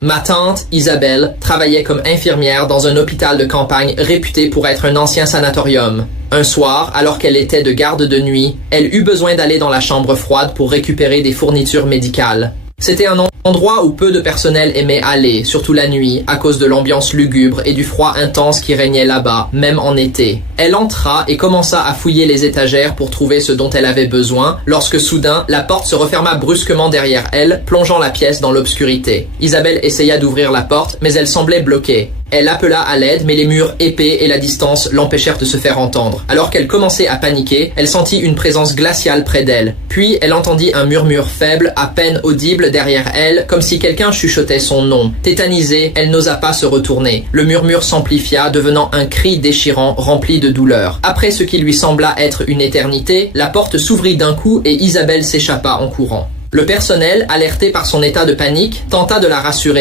Ma tante, Isabelle, travaillait comme infirmière dans un hôpital de campagne réputé pour être un ancien sanatorium. Un soir, alors qu'elle était de garde de nuit, elle eut besoin d'aller dans la chambre froide pour récupérer des fournitures médicales. C'était un endroit où peu de personnel aimait aller, surtout la nuit, à cause de l'ambiance lugubre et du froid intense qui régnait là-bas, même en été. Elle entra et commença à fouiller les étagères pour trouver ce dont elle avait besoin, lorsque soudain, la porte se referma brusquement derrière elle, plongeant la pièce dans l'obscurité. Isabelle essaya d'ouvrir la porte, mais elle semblait bloquée. Elle appela à l'aide, mais les murs épais et la distance l'empêchèrent de se faire entendre. Alors qu'elle commençait à paniquer, elle sentit une présence glaciale près d'elle. Puis, elle entendit un murmure faible, à peine audible derrière elle, comme si quelqu'un chuchotait son nom. Tétanisée, elle n'osa pas se retourner. Le murmure s'amplifia, devenant un cri déchirant, rempli de douleur. Après ce qui lui sembla être une éternité, la porte s'ouvrit d'un coup et Isabelle s'échappa en courant. Le personnel, alerté par son état de panique, tenta de la rassurer,